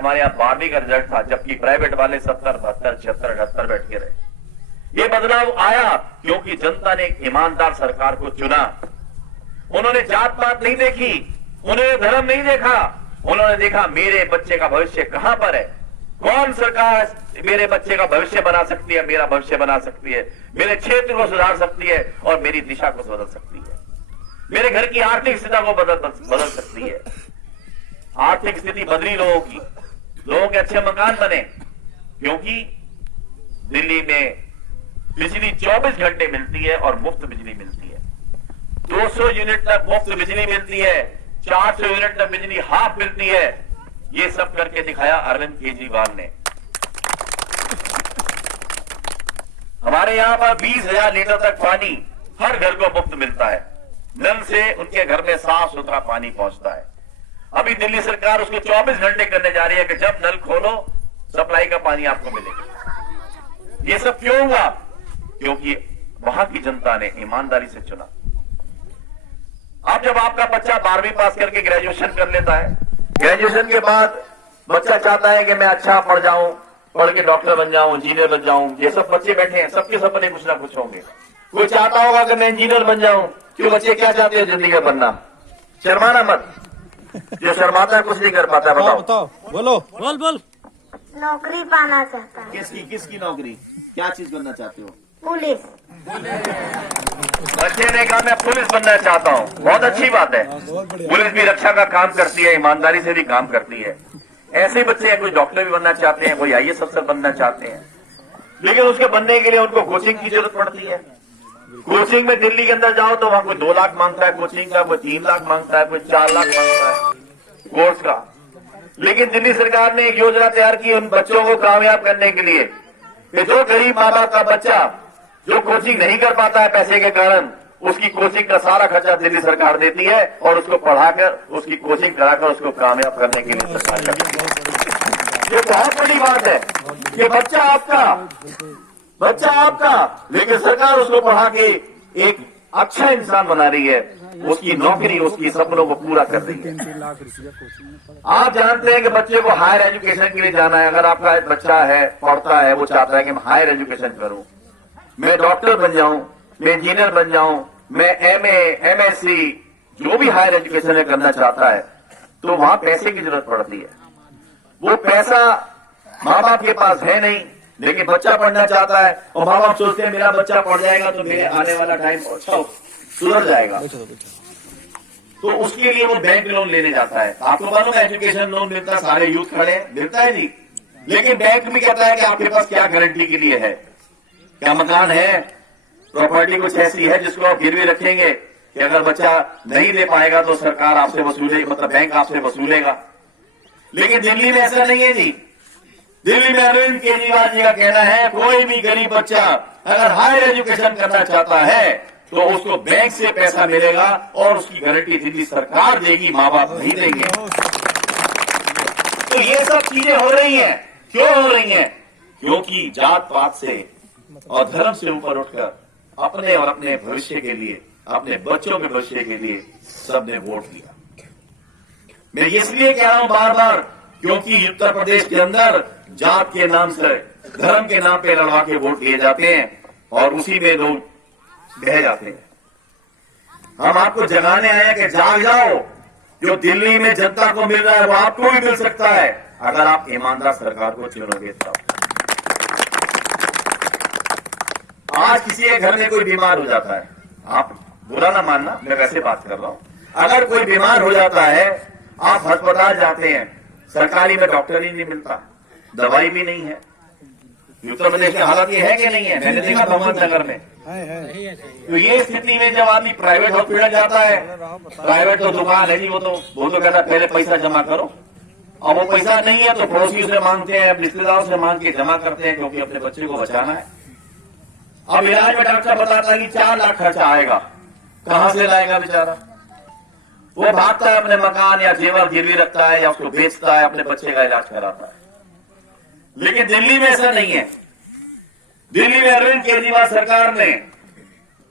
हमारे यहाँ 12वीं का रिजल्ट था, जबकि प्राइवेट वाले 70, 72, 76, 78 बैठ के रहे। ये बदलाव आया क्योंकि जनता ने एक ईमानदार सरकार को चुना। उन्होंने जात पात नहीं देखी, उन्होंने धर्म नहीं देखा, उन्होंने देखा मेरे बच्चे का भविष्य कहां पर है, कौन सरकार मेरे बच्चे का भविष्य बना सकती है, मेरा भविष्य बना सकती है, मेरे क्षेत्र को सुधार सकती है और मेरी दिशा को बदल सकती है, मेरे घर की आर्थिक स्थिति को बदल सकती है। आर्थिक स्थिति बदली लोगों की, लोगों के अच्छे मकान बने, क्योंकि दिल्ली में बिजली 24 घंटे मिलती है और मुफ्त बिजली मिलती है। 200 यूनिट तक मुफ्त बिजली मिलती है, 400 यूनिट तक बिजली हाफ मिलती है। ये सब करके दिखाया अरविंद केजरीवाल ने। हमारे यहां पर 20,000 लीटर तक पानी हर घर को मुफ्त मिलता है, नल से उनके घर में साफ सुथरा पानी पहुंचता है। अभी दिल्ली सरकार उसको 24 घंटे करने जा रही है कि जब नल खोलो सप्लाई का पानी आपको मिलेगा। ये सब क्यों हुआ? क्योंकि वहां की जनता ने ईमानदारी से चुना। अब जब आपका बच्चा 12वीं पास करके ग्रेजुएशन कर लेता है, ग्रेजुएशन के बाद बच्चा चाहता है कि मैं अच्छा पढ़ जाऊं, पढ़ के डॉक्टर बन जाऊं, इंजीनियर बन जाऊं। ये सब बच्चे बैठे हैं, सबके सपने कुछ ना कुछ होंगे। कोई चाहता होगा कि मैं इंजीनियर बन जाऊं। क्यों बच्चे क्या चाहते हैं जिंदगी में बनना? शर्माना मत, जो शर्माता है कुछ नहीं कर पाता। बताओ बोलो, बोल। नौकरी पाना चाहता है। किसकी नौकरी? क्या चीज बनना चाहते हो? पुलिस। बच्चे ने कहा मैं पुलिस बनना चाहता हूँ। बहुत अच्छी बात है, पुलिस भी रक्षा का काम करती है, ईमानदारी से भी काम करती है। ऐसे बच्चे हैं, कोई डॉक्टर भी बनना चाहते हैं, कोई आईएएस अफसर बनना चाहते हैं, लेकिन उसके बनने के लिए उनको कोचिंग की जरूरत पड़ती है। कोचिंग में दिल्ली के अंदर जाओ तो वहां कोई 2 लाख मांगता है कोचिंग का, कोई 3 लाख मांगता है, कोई 4 लाख मांगता है कोर्स का। लेकिन दिल्ली सरकार ने एक योजना तैयार की उन बच्चों को कामयाब करने के लिए कि जो गरीब माँ बाप का बच्चा जो कोचिंग नहीं कर पाता है पैसे के कारण, उसकी कोचिंग का सारा खर्चा दिल्ली सरकार देती है और उसको पढ़ाकर उसकी कोचिंग कराकर उसको कामयाब करने के लिए सरकार करती है। ये बहुत बड़ी बात है कि बच्चा आपका, लेकिन सरकार उसको पढ़ा के एक अच्छा इंसान बना रही है, उसकी नौकरी, उसकी सपनों को पूरा कर रही है। आप जानते हैं कि बच्चे को हायर एजुकेशन के लिए जाना है। अगर आपका बच्चा है, पढ़ता है, वो चाहता है कि मैं हायर एजुकेशन करूं, मैं डॉक्टर बन जाऊं, मैं इंजीनियर बन जाऊं, मैं एमए, एमएससी, जो भी हायर एजुकेशन में करना चाहता है, तो वहां पैसे की जरूरत पड़ती है। वो पैसा माँ बाप के पास है नहीं, लेकिन बच्चा पढ़ना चाहता है और माँ बाप सोचते हैं मेरा बच्चा पढ़ जाएगा तो मेरे आने वाला टाइम अच्छा सुधर जाएगा। तो उसके लिए वो बैंक लोन लेने जाता है। आपको मालूम है एजुकेशन लोन मिलता है, सारे यूथ खड़े मिलता है नहीं, लेकिन बैंक भी कहता है कि आपके पास क्या गारंटी के लिए है, क्या मकान है, प्रॉपर्टी कुछ ऐसी है जिसको आप गिरवी रखेंगे कि अगर बच्चा नहीं दे पाएगा तो सरकार आपसे वसूलेगी, मतलब बैंक आपसे वसूलेगा। लेकिन दिल्ली में ऐसा नहीं है जी। दिल्ली में अरविंद केजरीवाल जी का कहना है कोई भी गरीब बच्चा अगर हायर एजुकेशन करना चाहता है तो उसको बैंक से पैसा मिलेगा और उसकी गारंटी दिल्ली सरकार देगी, माँ बाप नहीं देंगे। तो ये सब चीजें हो रही हैं। क्यों हो रही हैं? क्योंकि जात पात से और धर्म से ऊपर उठकर अपने और अपने भविष्य के लिए, अपने बच्चों के भविष्य के लिए सबने वोट दिया। मैं इसलिए कह रहा हूं बार बार, क्योंकि उत्तर प्रदेश के अंदर जात के नाम से, धर्म के नाम पे लड़वा के वोट लिए जाते हैं और उसी में लोग बह जाते हैं। हम आपको जगाने आए हैं कि जाग जाओ, जो दिल्ली में जनता को मिल रहा है वो आपको भी मिल सकता है अगर आप ईमानदार सरकार को चुनोगे तब। आज किसी के घर में कोई बीमार हो जाता है, आप बुरा ना मानना, मैं वैसे बात कर रहा हूं। अगर कोई बीमार हो जाता है, आप अस्पताल जाते हैं, सरकारी में डॉक्टर ही नहीं मिलता, दवाई भी नहीं है। उत्तर प्रदेश की हालत ये है कि नहीं है? मैंने देखा भगवंत नगर में। तो ये स्थिति में जब आदमी प्राइवेट हॉस्पिटल जाता है, प्राइवेट तो दुकान है जी, वो तो कहता है पहले पैसा जमा करो, और वो पैसा नहीं है तो पड़ोसियों से मांगते हैं, रिश्तेदारों से मांग के जमा करते हैं, क्योंकि अपने बच्चे को बचाना है। अब इलाज में डॉक्टर बताता है कि 4 लाख खर्चा आएगा, कहां से लाएगा बेचारा? वो भागता है, अपने मकान या जेवर गिरवी रखता है या उसको बेचता है, अपने बच्चे का इलाज कराता है। लेकिन दिल्ली में ऐसा नहीं है। दिल्ली में अरविंद केजरीवाल सरकार ने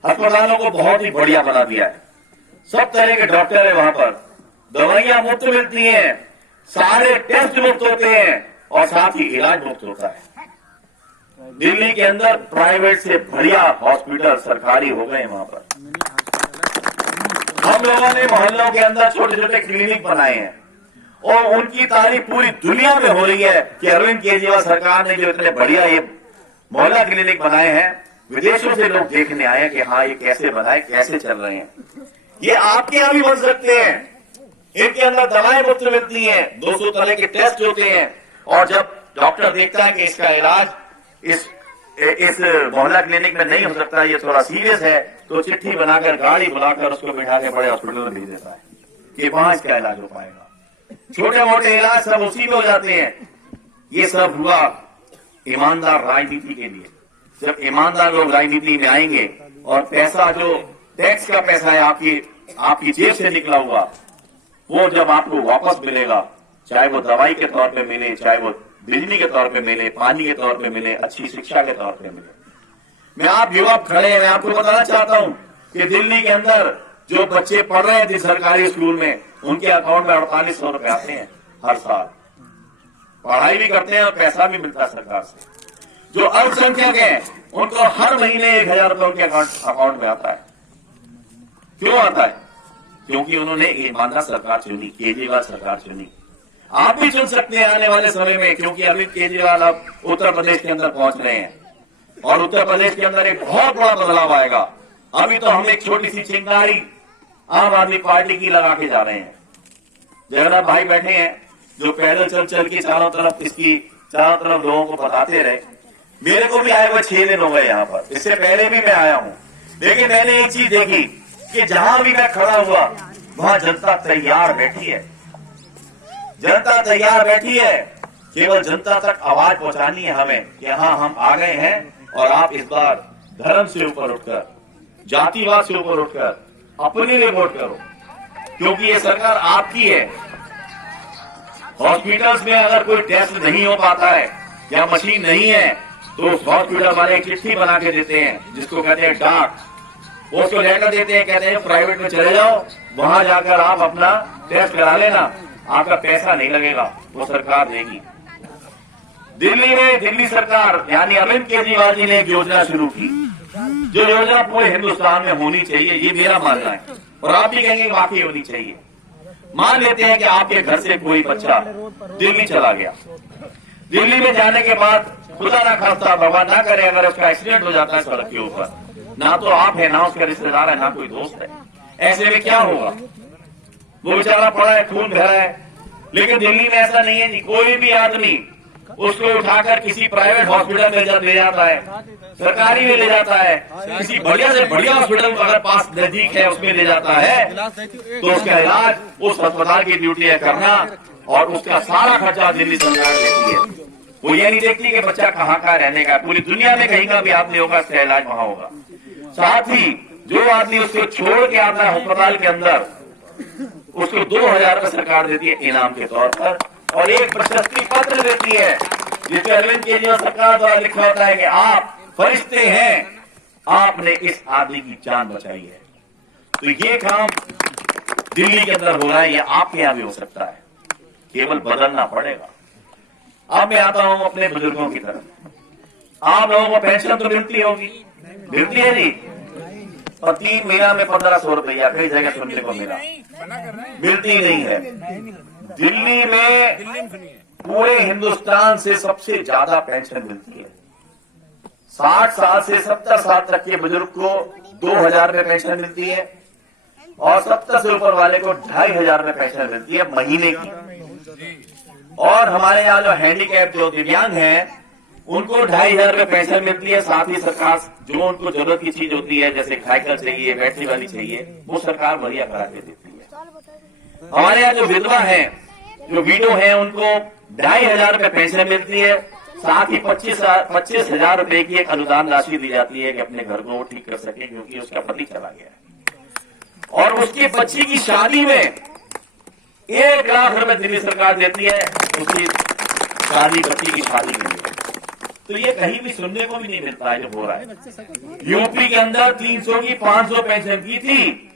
अस्पतालों को बहुत ही बढ़िया बना दिया है। सब तरह के डॉक्टर है वहां पर, दवाइयां मुफ्त मिलती हैं, सारे टेस्ट मुफ्त होते हैं और साथ ही इलाज मुफ्त होता है। दिल्ली के अंदर प्राइवेट से बढ़िया हॉस्पिटल सरकारी हो गए वहां पर। हम लोगों ने मोहल्लों के अंदर छोटे छोटे क्लिनिक बनाए हैं और उनकी तारीफ पूरी दुनिया में हो रही है कि अरविंद केजरीवाल सरकार ने जो इतने बढ़िया ये मोहल्ला क्लिनिक बनाए हैं, विदेशों से लोग देखने आए हैं कि हाँ ये कैसे बनाए, कैसे चल रहे हैं। ये आपके यहां भी बन सकते हैं। इनके अंदर दवाएं मुफ्त मिलती हैं, 200 तरह के टेस्ट होते हैं और जब डॉक्टर देखता है कि इसका इलाज इस मोहल्ला क्लिनिक में नहीं हो सकता, ये थोड़ा सीरियस है, तो चिट्ठी बनाकर गाड़ी बुलाकर उसको बिठा के बड़े हॉस्पिटल में भेज देता है कि वहां इसका इलाज हो पाएगा। छोटे मोटे इलाज सब उसी में हो जाते हैं। ये सब हुआ ईमानदार राजनीति के लिए। जब ईमानदार लोग राजनीति में आएंगे और पैसा जो टैक्स का पैसा है आपकी जेब से निकला हुआ, वो जब आपको वापस मिलेगा, चाहे वो दवाई के तौर पे मिले, चाहे वो बिजली के तौर पे मिले, पानी के तौर पे मिले, अच्छी शिक्षा के तौर पे मिले। मैं आप युवा खड़े हैं, मैं आपको बताना चाहता हूं कि दिल्ली के अंदर जो बच्चे पढ़ रहे हैं सरकारी स्कूल में, उनके अकाउंट में 4800 रुपए आते हैं हर साल। पढ़ाई भी करते हैं और पैसा भी मिलता है सरकार से। जो अल्पसंख्यक हैं उनको हर महीने 1000 रुपए उनके अकाउंट में आता है। क्यों आता है? क्योंकि उन्होंने ईमानदार सरकार चुनी, केजरीवाल सरकार चुनी। आप भी चुन सकते हैं आने वाले समय में, क्योंकि अरविंद केजरीवाल अब उत्तर प्रदेश के अंदर पहुंच रहे हैं और उत्तर प्रदेश के अंदर एक बहुत बड़ा बदलाव आएगा। अभी तो हम एक छोटी सी चिंगारी आम आदमी पार्टी की लगा के जा रहे हैं। जगन्नाथ भाई बैठे हैं जो पैदल चल चल के चारों तरफ लोगों को बताते रहे। मेरे को भी आए हुए 6 दिन हो गए यहाँ पर, इससे पहले भी मैं आया हूँ, लेकिन मैंने एक चीज देखी कि जहां भी मैं खड़ा हुआ वहां जनता तैयार बैठी है। जनता तैयार बैठी है, केवल जनता तक आवाज पहुंचानी है हमें कि हाँ हम आ गए हैं और आप इस बार धर्म से ऊपर उठकर, जातिवाद से ऊपर उठकर अपने लिए वोट करो, क्योंकि ये सरकार आपकी है। हॉस्पिटल्स में अगर कोई टेस्ट नहीं हो पाता है या मशीन नहीं है तो हॉस्पिटल वाले एक चिट्ठी बना के देते हैं जिसको कहते हैं डाक। वो उसको लेटर देते हैं, कहते हैं प्राइवेट में चले जाओ, वहां जाकर आप अपना टेस्ट करा लेना, आपका पैसा नहीं लगेगा, वो सरकार देगी। दिल्ली में दिल्ली सरकार यानी अरविंद केजरीवाल जी ने एक योजना शुरू की, जो योजना पूरे हिंदुस्तान में होनी चाहिए, ये मेरा मानना है और आप भी कहेंगे वाकई होनी चाहिए। मान लेते हैं कि आपके घर से कोई बच्चा दिल्ली चला गया, दिल्ली में जाने के बाद खुदा ना खास्ता भगवान ना करे अगर उसका एक्सीडेंट हो जाता है सड़क के ऊपर, ना तो आप है, ना उसका रिश्तेदार है, ना कोई दोस्त है, ऐसे में क्या होगा? वो बेचारा पड़ा है, खून भरा है। लेकिन दिल्ली में ऐसा नहीं है जी, कोई भी आदमी उसको उठाकर किसी प्राइवेट हॉस्पिटल में ले जाता है, सरकारी में ले जाता है, किसी बढ़िया से बढ़िया हॉस्पिटल अगर पास नजदीक है उसमें ले जाता है, तो उसका इलाज उस अस्पताल की ड्यूटी है करना और उसका सारा खर्चा दिल्ली सरकार लेती है। वो ये नहीं देखती कि बच्चा कहाँ रहने का, पूरी दुनिया में कहीं का भी आदमी होगा उसका इलाज वहां होगा। साथ ही जो आदमी उसको छोड़ के आता है अस्पताल के अंदर, उसको 2000 रुपए सरकार देती है इनाम के तौर पर और एक प्रशस्ति पत्र देती है जिसमें अरविंद केजरीवाल सरकार द्वारा लिखा होता है कि आप फरिश्ते हैं, आपने इस आदमी की जान बचाई है। तो ये काम दिल्ली के अंदर हो रहा है, ये आपके यहां भी हो सकता है, केवल बदलना पड़ेगा। अब मैं आता हूं अपने बुजुर्गों की तरफ। आप लोगों को पेंशन तो मिलती होगी, मिलती है जी, और 3 महीना में 1500 रुपया कई जगह सुनने को मिला, मिलती नहीं है। दिल्ली में पूरे हिंदुस्तान से सबसे ज्यादा पेंशन मिलती है। 60 साल से 70 साल तक के बुजुर्ग को 2000 रुपए पेंशन मिलती है और 70 से ऊपर वाले को 2500 रुपए पेंशन मिलती है महीने की। और हमारे यहाँ जो हैंडीकैप जो दिव्यांग हैं उनको 2500 रुपए पेंशन मिलती है। साथ ही सरकार जो उनको जरूरत की चीज होती है, जैसे साइकिल चाहिए, बैटरी वाली चाहिए, वो सरकार बढ़िया करा के देती है। हमारे यहाँ जो विधवा है, जो वीडो है, उनको 2500 रुपए पेंशन मिलती है। साथ ही 25,000 रुपए की एक अनुदान राशि दी जाती है कि अपने घर को वो ठीक कर सके, क्योंकि उसका पति चला गया है। और उसकी बच्ची की शादी में 1 लाख रुपए दिल्ली सरकार देती है उसकी शादी, बच्ची की शादी के लिए। तो ये कहीं भी सुनने को भी नहीं मिलता है जो हो रहा है। यूपी के अंदर 300 की 500 पेंशन की थी,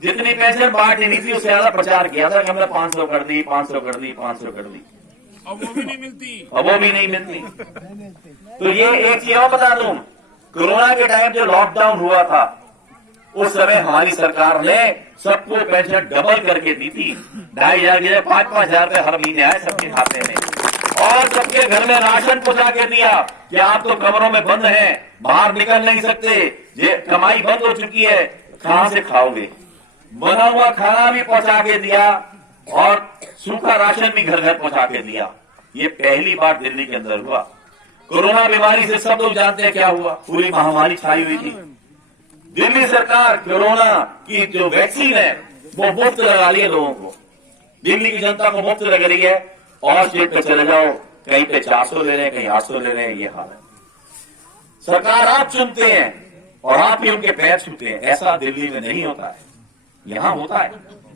जितनी पेंशन बांटनी थी उससे ज्यादा प्रचार किया था कि हमने 500 कर दी, 500 कर दी, 500 कर दी। अब वो भी नहीं मिलती। अब वो भी नहीं मिलती। तो ये एक चीज और बता दूं, कोरोना के टाइम जो लॉकडाउन हुआ था उस समय हमारी सरकार ने सबको पेंशन डबल करके दी थी। 2,500 की 5,000 रुपए हर महीने आए सबके खाते में, और सबके घर में राशन पहुंचा के दिया कि आप तो कमरों में बंद हैं, बाहर निकल नहीं सकते, ये कमाई बंद हो चुकी है, कहां से खाओगे। बना हुआ खाना भी पहुंचा के दिया और सूखा राशन भी घर घर पहुंचा के दिया। ये पहली बार दिल्ली के अंदर हुआ। कोरोना बीमारी से सब लोग जानते हैं क्या हुआ, पूरी महामारी छाई हुई थी। दिल्ली सरकार कोरोना की जो वैक्सीन है वो मुफ्त लगा रही है लोगों को, दिल्ली की जनता को मुफ्त लग रही है। और स्टेट पे चले जाओ, कहीं पे 400 ले रहे हैं, कहीं 800 ले रहे हैं, ये हाल है। सरकार आप चुनते हैं और आप ही उनके पैर छूते हैं। ऐसा दिल्ली में नहीं होता है, यहां होता है।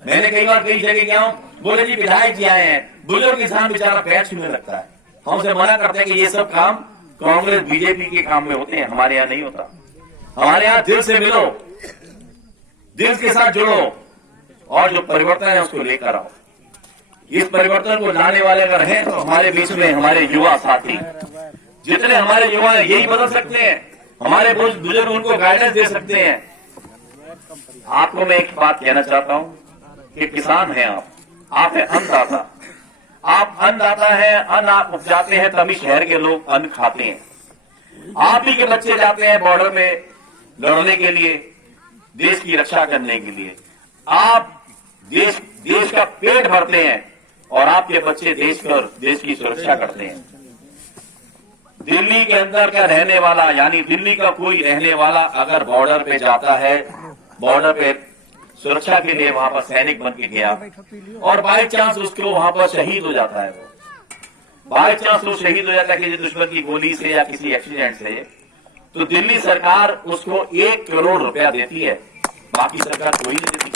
मैंने कई बार कई जगह गया हूं, बोले जी विधायक जी आए हैं, बुजुर्ग किसान बेचारा पैर छूने लगता है। हमसे मना करते हैं कि ये सब काम कांग्रेस बीजेपी के काम में होते हैं, हमारे यहां नहीं होता। हमारे यहां दिल से मिलो, दिल के साथ जुड़ो और जो परिवर्तन है उसको लेकर आओ। इस परिवर्तन को लाने वाले अगर हैं तो हमारे बीच में हमारे युवा साथी, जितने हमारे युवा हैं यही बदल सकते हैं, हमारे बुजुर्ग उनको गाइडेंस दे सकते हैं। आपको मैं एक बात कहना चाहता हूं कि किसान हैं आप हैं अन्नदाता। आप अन्नदाता हैं, अन्न आप उपजाते हैं तभी शहर के लोग अन्न खाते हैं। आप ही के बच्चे जाते हैं बॉर्डर में लड़ने के लिए, देश की रक्षा करने के लिए। आप देश का पेट भरते हैं और आपके बच्चे देश की सुरक्षा करते हैं। दिल्ली के अंदर का रहने वाला, यानी दिल्ली का कोई रहने वाला अगर बॉर्डर पे जाता है, बॉर्डर पे सुरक्षा के लिए वहां पर सैनिक बन के गया और बाई चांस उसको वहां पर शहीद हो जाता है, वो बाई चांस वो शहीद हो जाता है किसी दुश्मन की गोली से या किसी एक्सीडेंट से, तो दिल्ली सरकार उसको 1 करोड़ रुपया देती है, बाकी सरकार कोई नहीं देती।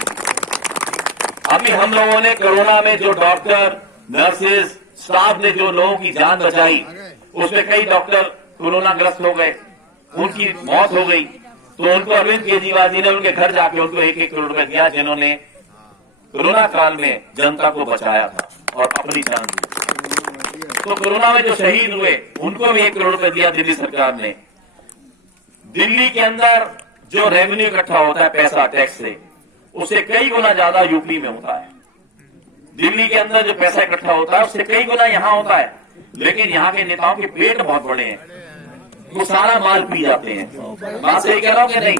अभी हम लोगों ने कोरोना में जो डॉक्टर, नर्सेज, स्टाफ ने जो लोगों की जान बचाई, उसमें कई डॉक्टर कोरोना ग्रस्त हो गए, उनकी मौत हो गई। तो उनको अरविंद केजरीवाल जी ने उनके घर जाके उनको 1-1 करोड़ रुपए दिया, जिन्होंने कोरोना काल में जनता को बचाया था और अपनी जान दी। तो कोरोना में जो शहीद हुए उनको भी 1 करोड़ रुपए दिया दिल्ली सरकार ने। दिल्ली के अंदर जो रेवेन्यू इकट्ठा होता है पैसा टैक्स से, उससे कई गुना ज्यादा यूपी में होता है। दिल्ली के अंदर जो पैसा इकट्ठा होता है उससे कई गुना यहां होता है, लेकिन यहाँ के नेताओं के पेट बहुत बड़े हैं, वो सारा माल पी जाते हैं। बात सही कह रहा हूं कि नहीं?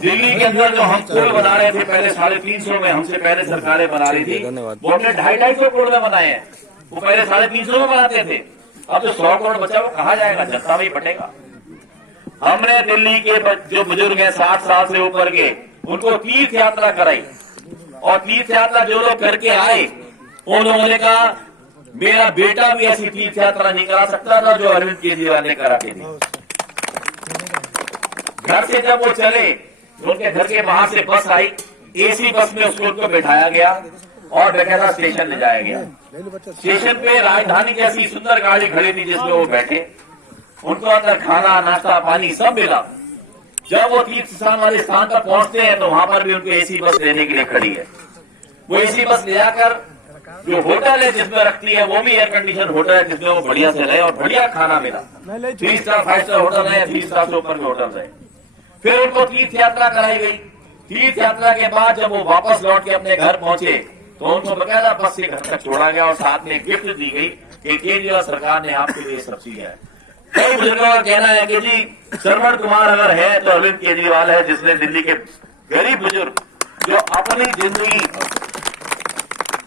दिल्ली के अंदर जो हम पुल बना रहे थे पहले 350 में, हमसे पहले सरकारें बना रही थी, वो हमने 250 करोड़ में बनाए हैं। वो पहले 350 में बनाते थे, अब जो 100 करोड़ बचा वो कहा जाएगा, जनता में ही बटेगा। हमने दिल्ली के जो बुजुर्ग हैं 60 साल से ऊपर के, उनको तीर्थ यात्रा कराई और तीर्थ यात्रा जो लोग करके आए उन्होंने कहा मेरा बेटा भी ऐसी तीर्थ यात्रा नहीं करा सकता था जो अरविंद केजरीवाल ने करा के दी। घर से जब वो चले, उनके घर के बाहर से बस आई, एसी बस में उनको बैठाया गया और बकायदा स्टेशन ले जाया गया। स्टेशन पे राजधानी जैसी सुंदर गाड़ी खड़ी थी जिसमें वो बैठे, उनको अंदर खाना, नाश्ता, पानी सब मिला। जब वो तीर्थ स्थान वाले स्थान पर पहुंचते हैं तो वहां पर भी उनको एसी बस लेने के लिए खड़ी है। वो एसी बस ले जाकर जो होटल है जिसमें रखती है वो भी एयर कंडीशन होटल है जिसमें वो बढ़िया से रहे और बढ़िया खाना मिला। 3 स्टार 5 स्टार होटल है, 3 स्टार से ऊपर के होटल है। फिर उनको तीर्थ यात्रा कराई गई। तीर्थ यात्रा के बाद जब वो वापस लौट के अपने घर पहुंचे तो उनको बकायदा बस से घर तक छोड़ा गया और साथ में गिफ्ट दी गई कि केजरीवाल सरकार ने आपके लिए सब चीज है। कई बुजुर्गों का कहना है कि जी श्रवण कुमार अगर है तो अरविंद केजरीवाल है, जिसने दिल्ली के गरीब बुजुर्ग जो अपनी जिंदगी,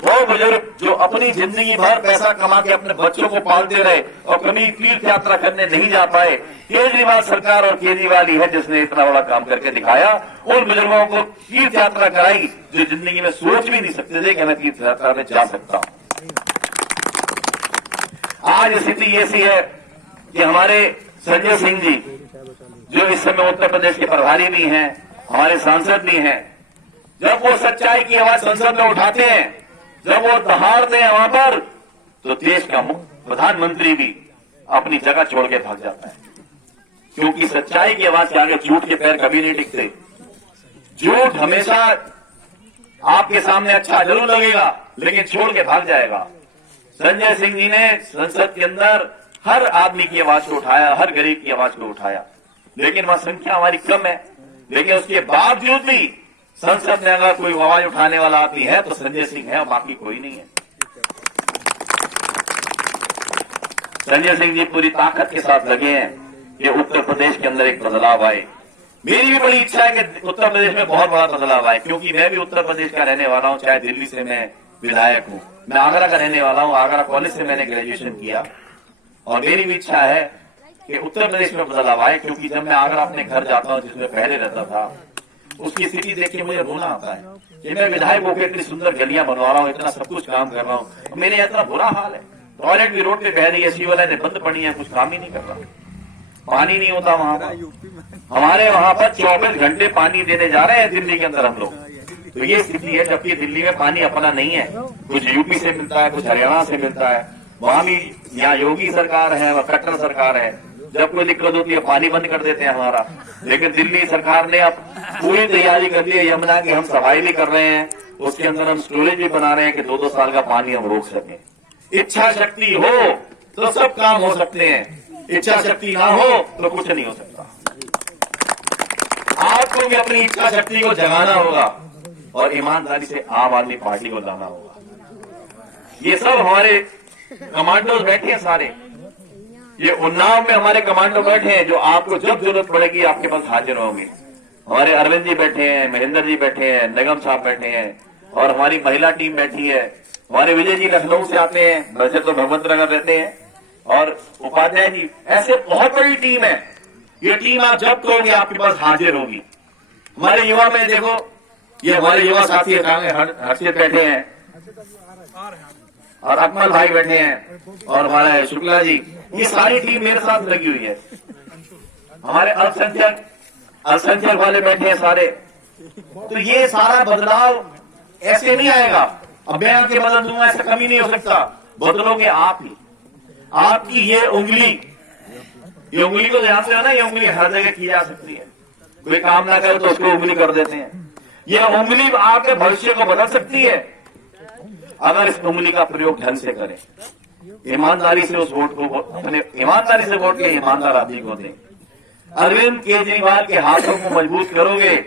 वो बुजुर्ग जो अपनी जिंदगी भर पैसा कमा के अपने बच्चों को पालते रहे और कभी तीर्थ यात्रा करने नहीं जा पाए, केजरीवाल सरकार और केजरीवाल ही है जिसने इतना बड़ा काम करके दिखाया। उन बुजुर्गों को तीर्थ यात्रा कराई जो जिंदगी में सोच भी नहीं सकते थे कि मैं तीर्थ यात्रा में जा सकता हूं। आज स्थिति ऐसी है कि हमारे संजय सिंह जी जो इस समय उत्तर प्रदेश के प्रभारी भी हैं, हमारे सांसद भी हैं, जब वो सच्चाई की आवाज संसद में उठाते हैं, जब वो दहाड़ते हैं वहां पर, तो देश का प्रधानमंत्री भी अपनी जगह छोड़ के भाग जाता है, क्योंकि सच्चाई की आवाज के आगे झूठ के पैर कभी नहीं टिकते। झूठ हमेशा आपके सामने अच्छा जरूर लगेगा, लेकिन छोड़ के भाग जाएगा। संजय सिंह जी ने संसद के अंदर हर आदमी की आवाज को उठाया, हर गरीब की आवाज को उठाया, लेकिन वहां संख्या हमारी कम है। लेकिन उसके बावजूद भी संसद में अगर कोई आवाज उठाने वाला आदमी है तो संजय सिंह है और बाकी कोई नहीं है। संजय सिंह जी पूरी ताकत के साथ लगे हैं कि उत्तर प्रदेश के अंदर एक बदलाव आए। मेरी भी बड़ी इच्छा है कि उत्तर प्रदेश में बहुत बड़ा बदलाव आए, क्योंकि मैं भी उत्तर प्रदेश का रहने वाला हूं, चाहे दिल्ली से मैं विधायक हूं। मैं आगरा का रहने वाला हूं, आगरा कॉलेज से मैंने ग्रेजुएशन किया, और मेरी भी इच्छा है कि उत्तर प्रदेश में बदलाव आए। क्योंकि जब मैं आगरा अपने घर जाता हूं, जिसमें पहले रहता था, उसकी स्थिति देख के मुझे रोना आता है कि मैं विधायक होकर इतनी सुंदर गलियां बनवा रहा हूं, इतना सब कुछ काम कर रहा हूं, मेरे इतना बुरा हाल है। टॉयलेट भी रोड पे बह रही है, सीवर लाइनें बंद पड़ी है, कुछ काम ही नहीं कर रहा, पानी नहीं होता वहां पर। हमारे वहां पर 24 घंटे पानी देने जा रहे हैं दिल्ली के अंदर हम लोग। तो ये स्थिति है, जबकि दिल्ली में पानी अपना नहीं है, कुछ यूपी से मिलता है, कुछ हरियाणा से मिलता है। वहां भी यहाँ योगी सरकार है, वह कट्टर सरकार है, जब कोई दिक्कत होती है पानी बंद कर देते हैं हमारा। लेकिन दिल्ली सरकार ने अब पूरी तैयारी कर ली है यमुना की, हम सफाई भी कर रहे हैं, उसके अंदर हम स्टोरेज भी बना रहे हैं कि 2-2 साल का पानी हम रोक सकें। इच्छा शक्ति हो तो सब काम हो सकते हैं, इच्छा शक्ति ना हो तो कुछ नहीं हो सकता। आपको भी अपनी इच्छा शक्ति को जगाना होगा और ईमानदारी से आम आदमी पार्टी को लाना होगा। ये सब हमारे कमांडोज बैठे हैं सारे, ये उन्नाव में हमारे कमांडो बैठे हैं, जो आपको जब जरूरत पड़ेगी आपके पास हाजिर होंगे। हमारे अरविंद जी बैठे हैं, महेंद्र जी बैठे हैं, निगम साहब बैठे हैं, और हमारी महिला टीम बैठी है। हमारे विजय जी लखनऊ से आते हैं, वैसे तो भगवंत नगर रहते हैं, और उपाध्याय जी, ऐसे बहुत बड़ी टीम है। ये टीम आप जब कहोगे आपके पास हाजिर होगी। हमारे युवा में देखो, ये हमारे युवा साथी हर्षित बैठे हैं, और अकमल भाई बैठे हैं, और हमारे शुक्ला जी, ये सारी टीम मेरे साथ लगी हुई है। हमारे अल्पसंख्यक वाले बैठे हैं सारे। तो ये सारा बदलाव ऐसे नहीं आएगा, अब मैं आके बदल दूंगा ऐसा कभी नहीं हो सकता। बदलोगे आप ही। आपकी ये उंगली को जानते हो ना, ये उंगली हर जगह की जा सकती है। कोई काम ना करे तो उसको उंगली कर देते हैं। ये उंगली आपके भविष्य को बदल सकती है अगर इस उंगली का प्रयोग ढंग से करें, ईमानदारी से उस वोट को अपने ईमानदारी से वोट के ईमानदार आदमी को दें। अरविंद केजरीवाल के हाथों को मजबूत करोगे,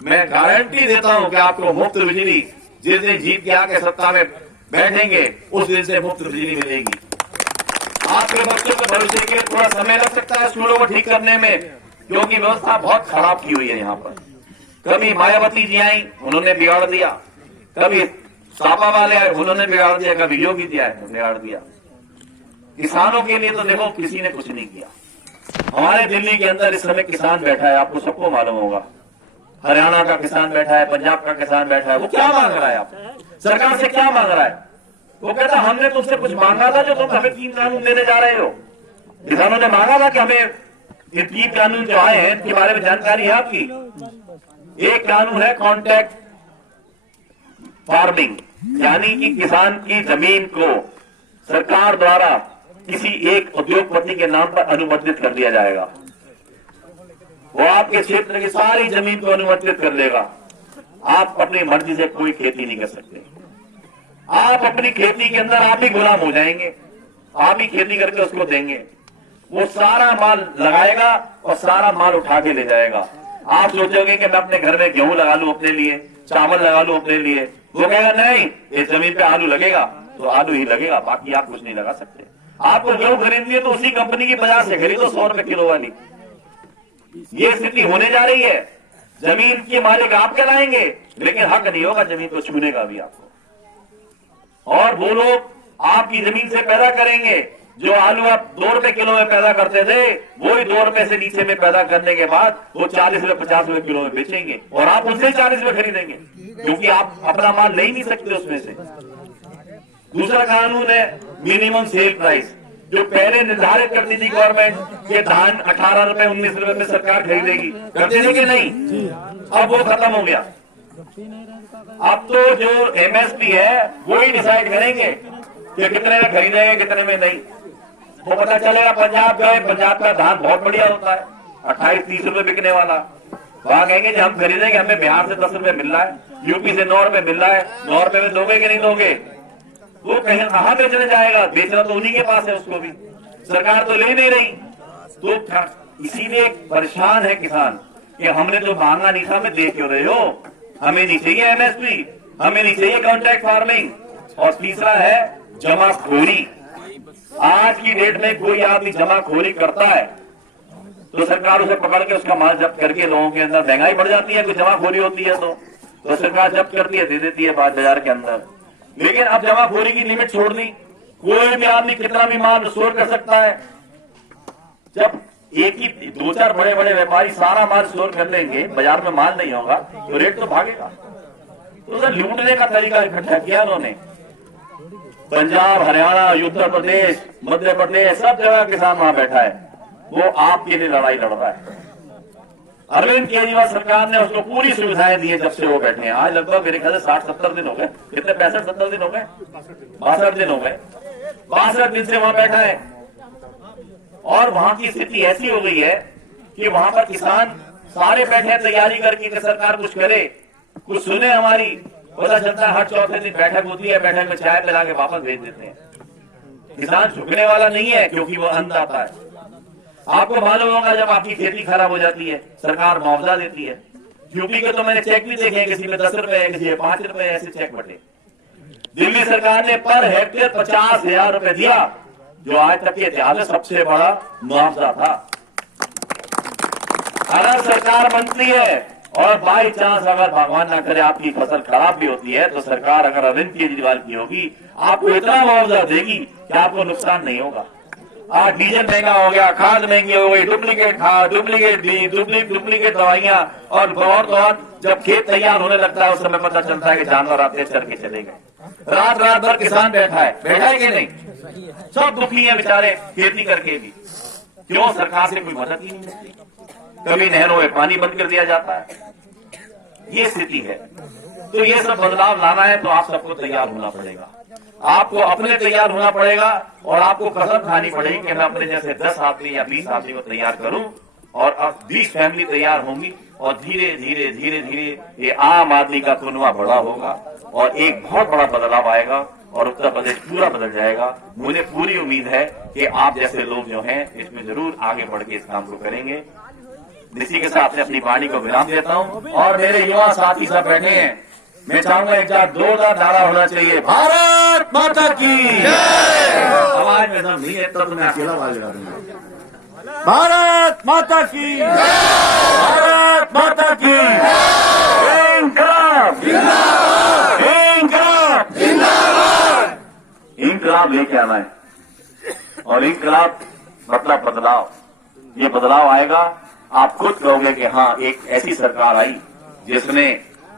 मैं गारंटी देता हूं कि आपको मुफ्त बिजली, जिस दिन जीत के आके सत्ता में बैठेंगे उस दिन से मुफ्त बिजली मिलेगी। आपके बच्चों के भविष्य के लिए थोड़ा समय लग सकता है स्कूलों को ठीक करने में, क्योंकि व्यवस्था बहुत खराब की हुई है यहाँ पर। कभी मायावती जी आई, उन्होंने बिगाड़ दिया, कभी सापा वाले आए, उन्होंने बिगाड़ दिया, कभी योगी जी आए, बिगाड़ दिया। किसानों के लिए तो देखो किसी ने कुछ नहीं किया। हमारे दिल्ली के अंदर इस समय किसान बैठा है, आपको सबको मालूम होगा। हरियाणा का किसान बैठा है, पंजाब का किसान बैठा है, वो क्या मांग रहा है? आप सरकार से क्या मांग रहा है? वो कहता हमने तुमसे कुछ मांगा था जो तुम हमें 3 कानून देने जा रहे हो। किसानों ने मांगा था कि हमें ये 3 कानून जो आए हैं इनके बारे में जानकारी है आपकी। एक कानून है कॉन्ट्रैक्ट फार्मिंग, यानी कि किसान की जमीन को सरकार द्वारा किसी एक उद्योगपति के नाम पर अनुबंधित कर दिया जाएगा। वो आपके क्षेत्र की सारी जमीन को अनुबंधित कर लेगा। आप अपनी मर्जी से कोई खेती नहीं कर सकते। आप अपनी खेती के अंदर आप ही गुलाम हो जाएंगे, आप ही खेती करके उसको देंगे। वो सारा माल लगाएगा और सारा माल उठा के ले जाएगा। आप सोचोगे कि मैं अपने घर में गेहूं लगा लूं अपने लिए, चावल लगा लूं अपने लिए, वो कहेगा नहीं, इस जमीन पे आलू लगेगा तो आलू ही लगेगा, बाकी आप कुछ नहीं लगा सकते। आपको गेहूं खरीदनी है तो उसी कंपनी की 50 से खरीदो 100 रुपए किलो वाली। ये स्थिति होने जा रही है। जमीन के मालिक आप कहलाएंगे, लेकिन हक नहीं होगा जमीन को छूने का भी आपको। और वो लोग आपकी जमीन से पैदा करेंगे जो आलू आप 2 रुपए किलो में पैदा करते थे, वही 2 रुपए से नीचे में पैदा करने के बाद वो 40 रुपए 50 रुपए किलो में बेचेंगे, और आप उनसे 40 रुपए खरीदेंगे, क्योंकि आप अपना माल ले ही नहीं सकते उसमें से। दूसरा कानून है मिनिमम सेल प्राइस, जो पहले निर्धारित करती थी गवर्नमेंट कि धान 18 रुपए 19 रुपए में सरकार खरीदेगी, करते थे कि नहीं? अब वो खत्म हो गया। अब तो जो एमएसपी है वो ही डिसाइड करेंगे कि कितने में खरीदेंगे कितने में नहीं। वो पता चलेगा पंजाब गए, पंजाब का धान बहुत बढ़िया होता है, 28-30 रुपए बिकने वाला। वहां कहेंगे कि हम खरीदेंगे, हमें बिहार से 10 रुपए मिल रहा है, यूपी से 9 रुपए मिल रहा है, 9 रुपए में दोगे कि नहीं दोगे? वो कहीं कहां बेचने जाएगा? बेचना तो उन्हीं के पास है, उसको भी सरकार तो ले नहीं रही। तो इसीलिए परेशान है किसान कि हमने तो मांगा नहीं था, हमें दे क्यों रहे हो? हमें नहीं चाहिए एमएसपी, हमें नहीं चाहिए कॉन्ट्रैक्ट फार्मिंग। और तीसरा है जमाखोरी। आज की डेट में कोई आदमी जमाखोरी करता है तो सरकार उसे पकड़ के उसका माल जब्त करके, लोगों के अंदर महंगाई बढ़ जाती है, कोई जमाखोरी होती है तो सरकार जब्त करती है, दे देती है बाजार के अंदर। लेकिन अब जमाखोरी की लिमिट छोड़ दी, कोई भी आदमी कितना भी माल स्टोर कर सकता है। जब एक ही 2-4 बड़े बड़े व्यापारी सारा माल स्टोर कर लेंगे, बाजार में माल नहीं होगा तो रेट तो भागेगा। तो सर लूटने का तरीका इकट्ठा किया उन्होंने। पंजाब, हरियाणा, उत्तर प्रदेश, मध्य प्रदेश, सब जगह किसान वहां बैठा है, वो आपके लिए लड़ाई लड़ रहा है। अरविंद केजरीवाल सरकार ने उसको पूरी सुविधाएं दी है जब से वो बैठे हैं। आज लगभग मेरे ख्याल से 60-70 दिन हो गए, कितने 65-70 दिन हो गए, 62 दिन हो गए, 62 दिन से वहां बैठा है। और वहां की स्थिति ऐसी हो गई है कि वहां पर किसान सारे बैठे हैं तैयारी करके कि सरकार कुछ करे, कुछ सुने हमारी। पता चलता है हर चौथे दिन बैठक होती है, बैठक में चाय पिला के वापस भेज देते हैं। किसान झुकने वाला नहीं है क्योंकि वो अन्नदाता है। आपको मालूम होगा जब आपकी खेती खराब हो जाती है सरकार मुआवजा देती है। यूपी के तो मैंने चेक भी देखे हैं, किसी में 10 रुपए, किसी में 5 रुपए, ऐसे चेक बटे। दिल्ली सरकार ने पर हेक्टेयर 50,000 रुपए दिया, जो आज तक के इतिहास में सबसे बड़ा मुआवजा था। अगर सरकार बनती है और बाई चांस अगर भगवान ना करे आपकी फसल खराब भी होती है तो सरकार अगर अरविंद केजरीवाल की होगी, आपको इतना मुआवजा देगी कि आपको नुकसान नहीं होगा। आज डीजल महंगा हो गया, खाद महंगी हो गई, डुप्लीकेट खाद, डुप्लीकेट बीज, डुप्लीकेट दवाइयां और बहुत जब खेत तैयार होने लगता है उस समय पता चलता है कि जानवर आते चल के चले गए। रात रात भर किसान बैठा है कि नहीं? सब दुखी है बेचारे खेती करके भी। क्यों? सरकार से कोई मदद ही नहीं मिलती। कभी नहरों में पानी बंद कर दिया जाता है, ये स्थिति है। तो ये सब बदलाव लाना है तो आप सबको तैयार होना पड़ेगा, आपको अपने तैयार होना पड़ेगा और आपको कसम खानी पड़ेगी कि मैं अपने जैसे 10 आदमी या 20 आदमी को तैयार करूं और अब 20 फैमिली तैयार होंगी और धीरे धीरे धीरे धीरे ये आम आदमी का कुनवा बड़ा होगा और एक बहुत बड़ा बदलाव आएगा और उत्तर प्रदेश पूरा बदल जाएगा। मुझे पूरी उम्मीद है कि आप जैसे लोग जो हैं इसमें जरूर आगे बढ़ के इस काम को करेंगे। इसी के साथ अपनी वाणी को विराम देता हूं और मेरे युवा साथी सब बैठे हैं, मैं चाहूंगा एक बार जोरदार नारा होना चाहिए, भारत माता की आवाज में दम नहीं है तब मैं अकेला आवाज लगा दूंगा। भारत माता की, भारत माता की, इंकलाब जिंदाबाद, इंकलाब जिंदाबाद। इंकलाब लेके आना है और इंकलाब मतलब बदलाव। ये बदलाव आएगा, आप खुद कहोगे कि हाँ एक ऐसी सरकार आई जिसने